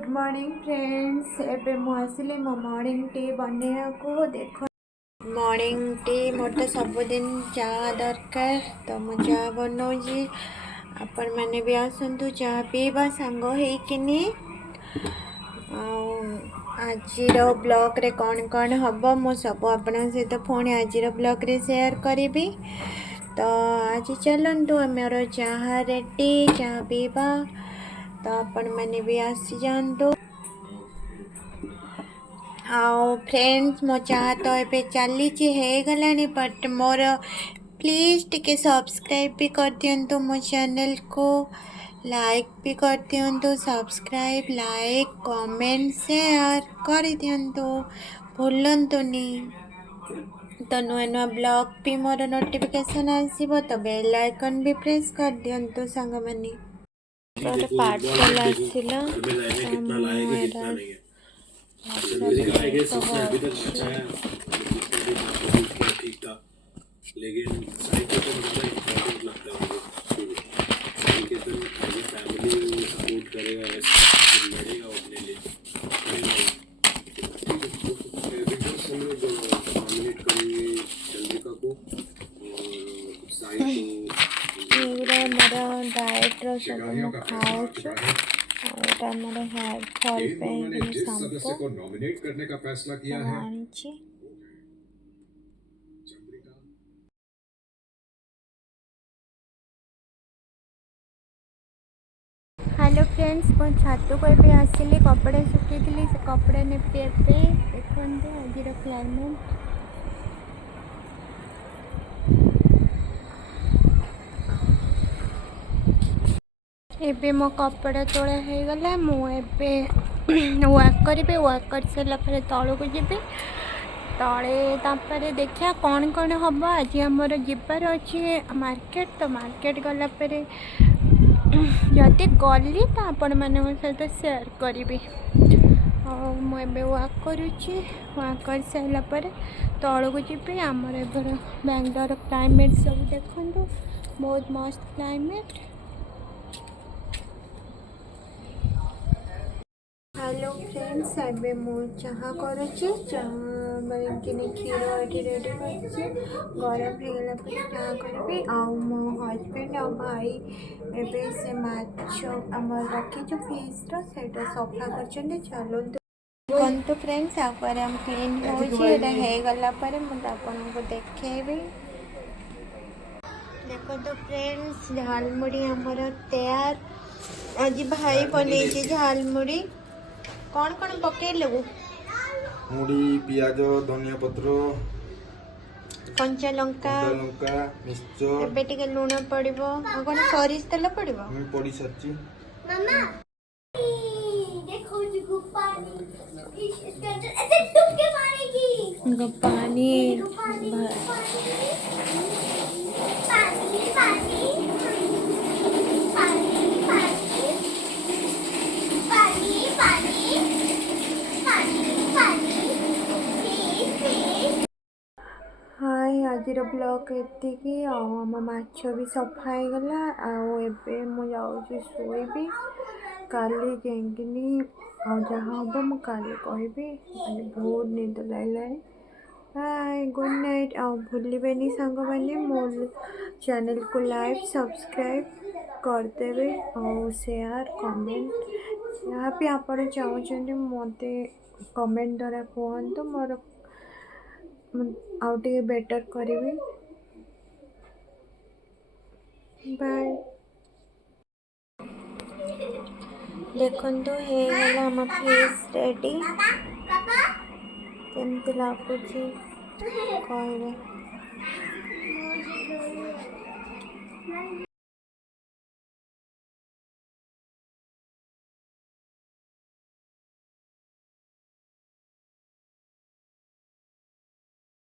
Good morning friends एबे मु आसिली मो मॉर्निंग टी बनैया को देख मॉर्निंग टी मोर तो सबुदिन चाह दरकार तो मु चाह बनाऊँगी आपण मैंने भी आसतु चाह पीवा सांग होइकिनी आज ब्लॉग रे कौन हम मु सब आपण सहित पुणी आज ब्लॉग रे शेयर करी तो आज चलतु आमर चाह रेडी चाह पीवा तो आपण मैंने भी आसी जातु आओ फ्रेंड्स मो चाह तो ये चली गला बट मोर प्लीज टिके सब्सक्राइब भी कर दिंतु मो चैनल को लाइक भी कर दिंतु सब्सक्राइब लाइक कमेंट शेयर कर दिंतु भूलतुनि तो नुआ नुआ ब्लॉग भी मोर नोटिफिकेशन आसो तो बेल आइकन भी प्रेस कर दिंतु सांग मैंने पार्सल आसला लेकिन साइकिल तो इम्पोर्टेंट लगता है मुझे साइकिल फैमिली सपोर्ट करेगा लड़ेगा अपने लिए नॉमिनेट करेंगे चंद्रिका को और साई मोर डाएट सब खाऊँ मोर हेयर फॉल पे सदस्य को नॉमिनेट करने का फैसला किया है हेलो फ्रेंड्स मैं छातु को भी आसिली कपड़े सुखी थी से कपड़े ने देखते आज क्लाइमेट एबे मो कपड़ा तोड़ा हो गला मुझे वर्क करी वर्क कर सारा तल को जी तले देखा कौन कौन हम आज आमर जीवार अच्छे मार्केट तो मार्केट गला जदि गली तो आपण मान सहित शेयर करी मुझे वर्क करुच्ची वर्क कर सारापर तल को जी आमर एबर बेंगलोर क्लाइमेट सब देखु बहुत मस्त क्लाइमेट। हेलो फ्रेंड्स एबे मु चाह करुच्ची चाह मैंने क्षीर ये रेडी कर गरम होगला चाह करी मो हजबैंड आ भाई एबे से माछ आम रखी फिश रोटा सफा कर चलो देखो फ्रेंड्स आम क्लीन होगला मुझे देखेबी देखो तो फ्रेंड्स झालमुड़ी आमर तैयार आज भाई बन झालमुड़ी कौन कौन पकेलु मुड़ी पियाज धनिया पत्र कंचा लंका मिक्सचर एबे टिके लूण पड़िबो आ कोन सरिस तेल पड़िबो मैं पड़ी सच्ची मामा देखो जी पानी इसके अंदर ऐसे डुब के मारेगी पानी हाय आज ब्लॉग एतिकी आम माछ भी सफा हो गला आबे मुझे शोबी काली जाइकिनी जहाँ हम मुझे काली कहि बहुत निद लगे हाय गुड नाइट भूलबे सांग मैंने मो चैनल को लाइक सब्सक्राइब करदेवे और शेयर कमेंट जहाँ भी आप चाहते मत कमेंट द्वारा कहतु मोर आउटे बेटर करी बाय देखो हेगला आम फिश रेडी केमती लगुच कहे।